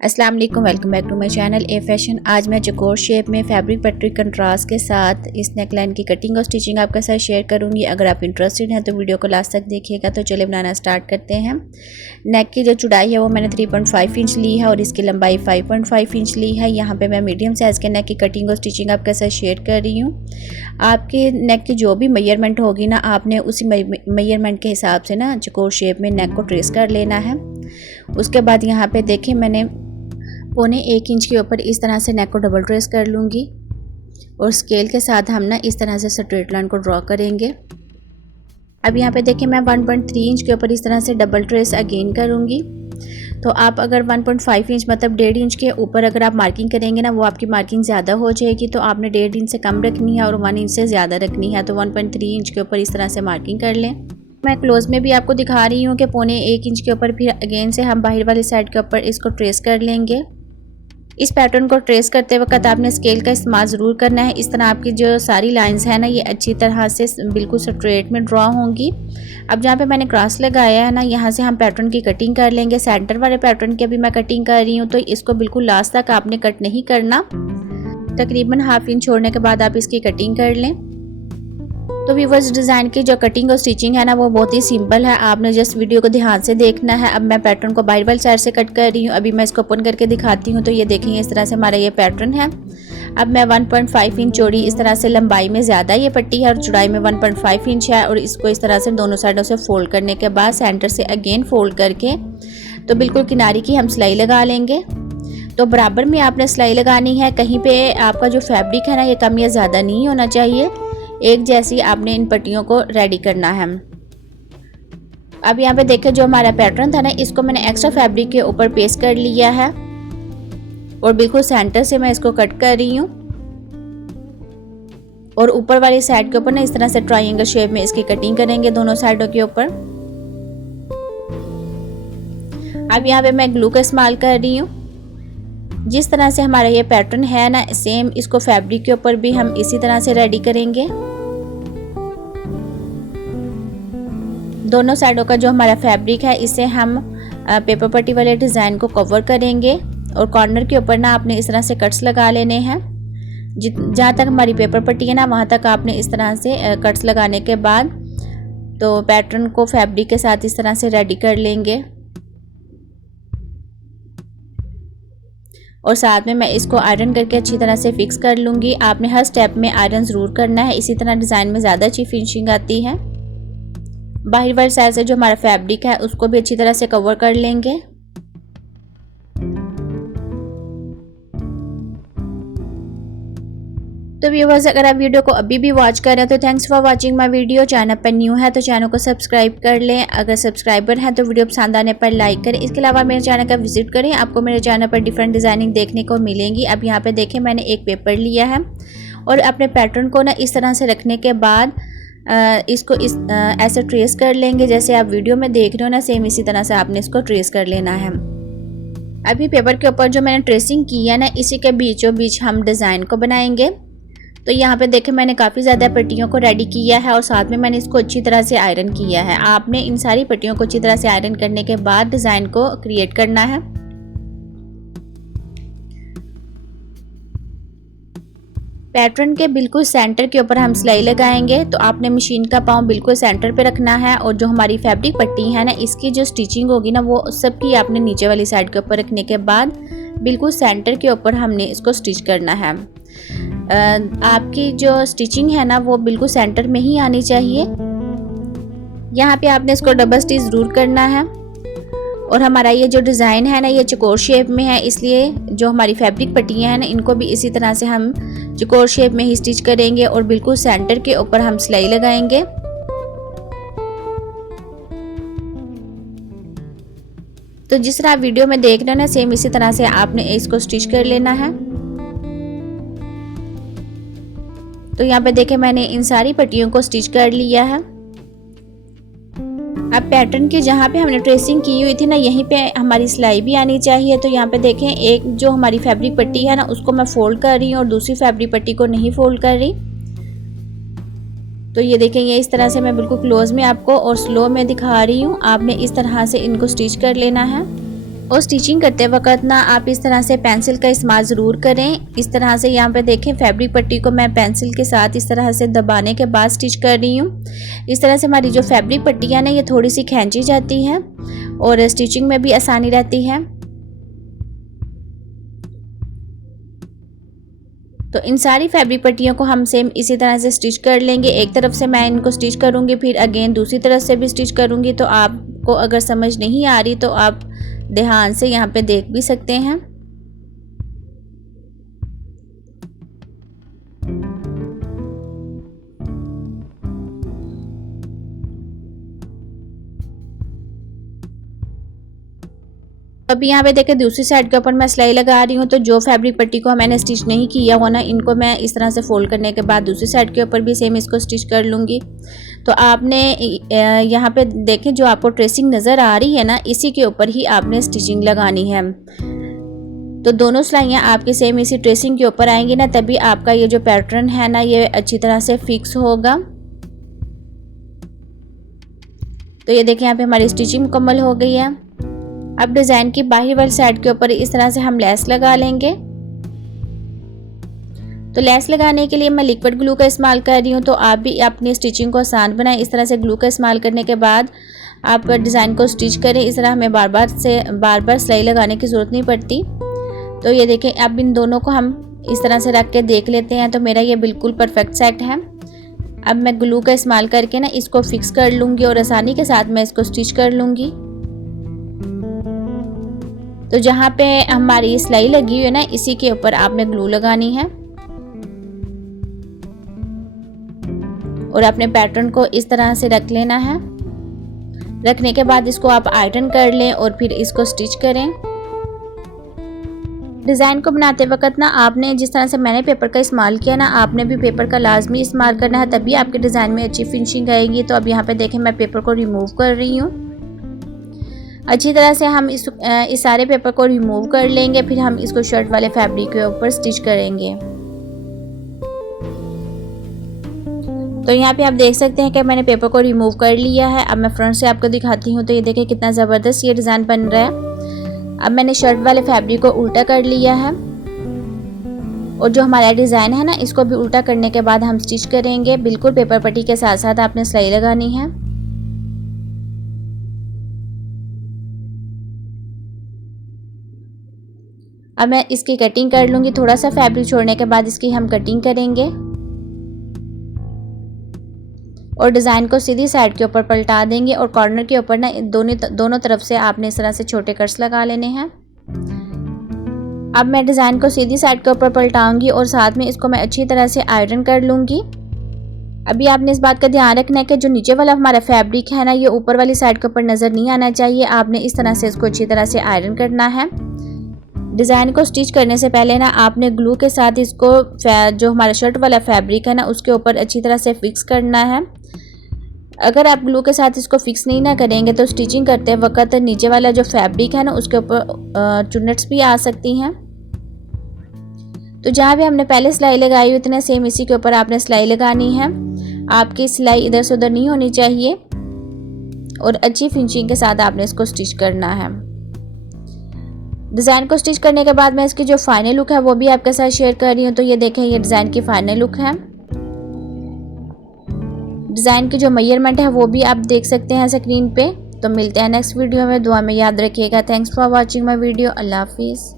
अस्सलाम वालेकुम, welcome back to my channel a fashion. आज मैं चकोर शेप में फैब्रिक पट्टी कंट्रास्ट के साथ इस नेकलाइन की कटिंग और स्टिचिंग आपके साथ शेयर करूंगी। अगर आप इंटरेस्टेड हैं तो वीडियो को लास्ट तक देखिएगा। तो चलिए बनाना स्टार्ट करते हैं। नेक की जो चौड़ाई है वो मैंने 3.5 इंच ली है और इसकी लंबाई 5.5 इंच ली है। यहाँ पर मैं मीडियम साइज़ के नेक की कटिंग और स्टिचिंग आपके साथ शेयर कर रही हूँ। आपके नेक की जो भी मेजरमेंट होगी ना, आपने उसी मेजरमेंट के हिसाब से ना चकोर शेप में नेक को ट्रेस कर लेना है। उसके बाद यहाँ पे देखें, मैंने 1.25 इंच के ऊपर इस तरह से नेक को डबल ट्रेस कर लूँगी और स्केल के साथ हम ना इस तरह से स्ट्रेट लाइन को ड्रॉ करेंगे। अब यहाँ पे देखिए, मैं 1.3 इंच के ऊपर इस तरह से डबल ट्रेस अगेन करूँगी। तो आप अगर 1.5 इंच मतलब 1.5 इंच के ऊपर अगर आप मार्किंग करेंगे ना, वो आपकी मार्किंग ज़्यादा हो जाएगी। तो आपने 1.5 इंच से कम रखनी है और 1 इंच से ज़्यादा रखनी है। तो 1.3 इंच के ऊपर इस तरह से मार्किंग कर लें। मैं क्लोज में भी आपको दिखा रही हूँ कि 1.25 इंच के ऊपर फिर अगेन से हम बाहर वाली साइड के ऊपर इसको ट्रेस कर लेंगे। इस पैटर्न को ट्रेस करते वक्त आपने स्केल का इस्तेमाल ज़रूर करना है। इस तरह आपकी जो सारी लाइंस हैं ना, ये अच्छी तरह से बिल्कुल स्ट्रेट में ड्रॉ होंगी। अब जहाँ पे मैंने क्रॉस लगाया है ना, यहाँ से हम पैटर्न की कटिंग कर लेंगे। सेंटर वाले पैटर्न की अभी मैं कटिंग कर रही हूँ, तो इसको बिल्कुल लास्ट तक आपने कट नहीं करना। तकरीबन ½ इंच छोड़ने के बाद आप इसकी कटिंग कर लें। तो व्यूअर्स, डिज़ाइन की जो कटिंग और स्टिचिंग है ना, वो बहुत ही सिंपल है। आपने जस्ट वीडियो को ध्यान से देखना है। अब मैं पैटर्न को बाहर वाली साइड से कट कर रही हूँ। अभी मैं इसको ओपन करके दिखाती हूँ। तो ये देखेंगे, इस तरह से हमारा ये पैटर्न है। अब मैं 1.5 इंच चौड़ी, इस तरह से लंबाई में ज़्यादा ये पट्टी है और चौड़ाई में 1.5 इंच है। और इसको इस तरह से दोनों साइडों से फोल्ड करने के बाद सेंटर से अगेन फोल्ड करके तो बिल्कुल किनारे की हम सिलाई लगा लेंगे। तो बराबर में आपने सिलाई लगानी है। कहीं पे आपका जो फैब्रिक है ना, ये कम या ज़्यादा नहीं होना चाहिए। एक जैसी आपने इन पट्टियों को रेडी करना है। अब यहाँ पे देखें, जो हमारा पैटर्न था ना, इसको मैंने एक्स्ट्रा फैब्रिक के ऊपर पेस्ट कर लिया है और बिल्कुल सेंटर से मैं इसको कट कर रही हूँ। और ऊपर वाली साइड के ऊपर ना इस तरह से ट्रायंगल शेप में इसकी कटिंग करेंगे दोनों साइडों के ऊपर। अब यहाँ पे मैं ग्लू का इस्तेमाल कर रही हूँ। जिस तरह से हमारा ये पैटर्न है ना, सेम इसको फैब्रिक के ऊपर भी हम इसी तरह से रेडी करेंगे। दोनों साइडों का जो हमारा फैब्रिक है, इसे हम पेपर पट्टी वाले डिज़ाइन को कवर करेंगे। और कॉर्नर के ऊपर ना आपने इस तरह से कट्स लगा लेने हैं। जहाँ तक हमारी पेपर पट्टी है ना, वहाँ तक आपने इस तरह से कट्स लगाने के बाद तो पैटर्न को फैब्रिक के साथ इस तरह से रेडी कर लेंगे। और साथ में मैं इसको आयरन करके अच्छी तरह से फिक्स कर लूँगी। आपने हर स्टेप में आयरन ज़रूर करना है, इसी तरह डिज़ाइन में ज़्यादा अच्छी फिनिशिंग आती है। बाहर वाली साइड से जो हमारा फैब्रिक है, उसको भी अच्छी तरह से कवर कर लेंगे। तो व्यूअर्स, अगर आप वीडियो को अभी भी वॉच कर रहे हैं तो thanks for watching my video. Channel पर न्यू है तो चैनल को सब्सक्राइब कर लें। अगर सब्सक्राइबर हैं तो वीडियो पसंद आने पर लाइक करें। इसके अलावा मेरे चैनल का विजिट करें, आपको मेरे चैनल पर डिफरेंट डिज़ाइनिंग देखने को मिलेंगी। अब यहाँ पे देखें, मैंने एक पेपर लिया है और अपने पैटर्न को ना इस तरह से रखने के बाद इसको ऐसे ट्रेस कर लेंगे। जैसे आप वीडियो में देख रहे हो ना, सेम इसी तरह से आपने इसको ट्रेस कर लेना है। अभी पेपर के ऊपर जो मैंने ट्रेसिंग की है ना, इसी के बीचों बीच हम डिज़ाइन को बनाएंगे। तो यहाँ पे देखें, मैंने काफ़ी ज़्यादा पट्टियों को रेडी किया है और साथ में मैंने इसको अच्छी तरह से आयरन किया है। आपने इन सारी पट्टियों को अच्छी तरह से आयरन करने के बाद डिज़ाइन को क्रिएट करना है। पैटर्न के बिल्कुल सेंटर के ऊपर हम सिलाई लगाएंगे। तो आपने मशीन का पाँव बिल्कुल सेंटर पे रखना है और जो हमारी फैब्रिक पट्टी है ना, इसकी जो स्टिचिंग होगी ना, वो सबकी आपने नीचे वाली साइड के ऊपर रखने के बाद बिल्कुल सेंटर के ऊपर हमने इसको स्टिच करना है। आपकी जो स्टिचिंग है ना, वो बिल्कुल सेंटर में ही आनी चाहिए। यहाँ पे आपने इसको डबल स्टिच ज़रूर करना है। और हमारा ये जो डिज़ाइन है ना, ये चकोर शेप में है, इसलिए जो हमारी फैब्रिक पट्टियाँ हैं ना, इनको भी इसी तरह से हम चकोर शेप में ही स्टिच करेंगे और बिल्कुल सेंटर के ऊपर हम सिलाई लगाएंगे। तो जिस तरह आप वीडियो में देख रहे हैं ना, सेम इसी तरह से आपने इसको स्टिच कर लेना है। तो यहाँ पे देखें, मैंने इन सारी पट्टियों को स्टिच कर लिया है। अब पैटर्न के जहाँ पे हमने ट्रेसिंग की हुई थी ना, यहीं पे हमारी सिलाई भी आनी चाहिए। तो यहाँ पे देखें, एक जो हमारी फैब्रिक पट्टी है ना, उसको मैं फोल्ड कर रही हूँ और दूसरी फैब्रिक पट्टी को नहीं फोल्ड कर रही। तो ये देखें, ये इस तरह से मैं बिल्कुल क्लोज में आपको और स्लो में दिखा रही हूँ। आपने इस तरह से इनको स्टिच कर लेना है। और स्टिचिंग करते वक्त ना आप इस तरह से पेंसिल का इस्तेमाल ज़रूर करें। इस तरह से यहाँ पे देखें फैब्रिक पट्टी को मैं पेंसिल के साथ इस तरह से दबाने के बाद स्टिच कर रही हूँ। इस तरह से हमारी जो फैब्रिक पट्टी है ना ये थोड़ी सी खींची जाती है और स्टिचिंग में भी आसानी रहती है। तो इन सारी फैब्रिक पट्टियों को हम सेम इसी तरह से स्टिच कर लेंगे। एक तरफ से मैं इनको स्टिच करूँगी, फिर अगेन दूसरी तरफ से भी स्टिच करूँगी। तो आपको अगर समझ नहीं आ रही तो आप ध्यान से यहाँ पे देख भी सकते हैं। अभी यहाँ पे देखें दूसरी साइड के ऊपर मैं सिलाई लगा रही हूँ। तो जो फैब्रिक पट्टी को मैंने स्टिच नहीं किया हुआ ना, इनको मैं इस तरह से फोल्ड करने के बाद दूसरी साइड के ऊपर भी सेम इसको स्टिच कर लूँगी। तो आपने यहाँ पे देखें जो आपको ट्रेसिंग नज़र आ रही है ना, इसी के ऊपर ही आपने स्टिचिंग लगानी है। तो दोनों सिलाइयाँ आपके सेम इसी ट्रेसिंग के ऊपर आएंगी ना, तभी आपका ये जो पैटर्न है ना ये अच्छी तरह से फिक्स होगा। तो ये देखें यहाँ पे हमारी स्टिचिंग मुकम्मल हो गई है। अब डिज़ाइन की बाहरी वाली साइड के ऊपर इस तरह से हम लेस लगा लेंगे। तो लेस लगाने के लिए मैं लिक्विड ग्लू का इस्तेमाल कर रही हूँ। तो आप भी अपनी स्टिचिंग को आसान बनाएं। इस तरह से ग्लू का इस्तेमाल करने के बाद आप डिज़ाइन को स्टिच करें। इस तरह हमें बार बार सिलाई लगाने की ज़रूरत नहीं पड़ती। तो ये देखें अब इन दोनों को हम इस तरह से रख के देख लेते हैं। तो मेरा ये बिल्कुल परफेक्ट सेट है। अब मैं ग्लू का इस्तेमाल करके ना इसको फिक्स कर लूँगी और आसानी के साथ मैं इसको स्टिच कर लूँगी। तो जहाँ पे हमारी सिलाई लगी हुई है ना, इसी के ऊपर आपने ग्लू लगानी है और अपने पैटर्न को इस तरह से रख लेना है। रखने के बाद इसको आप आयरन कर लें और फिर इसको स्टिच करें। डिज़ाइन को बनाते वक्त ना आपने जिस तरह से मैंने पेपर का इस्तेमाल किया ना, आपने भी पेपर का लाजमी इस्तेमाल करना है, तभी आपके डिज़ाइन में अच्छी फिनिशिंग आएगी। तो अब यहाँ पे देखें मैं पेपर को रिमूव कर रही हूँ। अच्छी तरह से हम इस सारे पेपर को रिमूव कर लेंगे। फिर हम इसको शर्ट वाले फैब्रिक के ऊपर स्टिच करेंगे। तो यहाँ पे आप देख सकते हैं कि मैंने पेपर को रिमूव कर लिया है। अब मैं फ्रंट से आपको दिखाती हूँ। तो ये देखें कितना ज़बरदस्त ये डिज़ाइन बन रहा है। अब मैंने शर्ट वाले फैब्रिक को उल्टा कर लिया है और जो हमारा डिज़ाइन है ना, इसको भी उल्टा करने के बाद हम स्टिच करेंगे। बिल्कुल पेपर पट्टी के साथ साथ आपने सिलाई लगानी है। अब मैं इसकी कटिंग कर लूँगी। थोड़ा सा फैब्रिक छोड़ने के बाद इसकी हम कटिंग करेंगे और डिज़ाइन को सीधी साइड के ऊपर पलटा देंगे और कॉर्नर के ऊपर ना दोनों तरफ से आपने इस तरह से छोटे कट्स लगा लेने हैं। अब मैं डिज़ाइन को सीधी साइड के ऊपर पलटाऊंगी और साथ में इसको मैं अच्छी तरह से आयरन कर लूँगी। अभी आपने इस बात का ध्यान रखना है कि जो नीचे वाला हमारा फैब्रिक है ना, ये ऊपर वाली साइड के ऊपर नज़र नहीं आना चाहिए। आपने इस तरह से इसको अच्छी तरह से आयरन करना है। डिज़ाइन को स्टिच करने से पहले ना आपने ग्लू के साथ इसको जो हमारा शर्ट वाला फैब्रिक है ना, उसके ऊपर अच्छी तरह से फिक्स करना है। अगर आप ग्लू के साथ इसको फिक्स नहीं ना करेंगे तो स्टिचिंग करते वक्त नीचे वाला जो फैब्रिक है ना, उसके ऊपर चुन्नट्स भी आ सकती हैं। तो जहाँ भी हमने पहले सिलाई लगाई हुई थी ना, सेम इसी के ऊपर आपने सिलाई लगानी है। आपकी सिलाई इधर से उधर नहीं होनी चाहिए और अच्छी फिनिशिंग के साथ आपने इसको स्टिच करना है। डिज़ाइन को स्टिच करने के बाद मैं इसकी जो फाइनल लुक है वो भी आपके साथ शेयर कर रही हूँ। तो ये देखें ये डिज़ाइन की फाइनल लुक है। डिज़ाइन की जो मेजरमेंट है वो भी आप देख सकते हैं स्क्रीन पे। तो मिलते हैं नेक्स्ट वीडियो में। दुआ में याद रखिएगा। Thanks for watching my video. अल्लाह हाफिज़।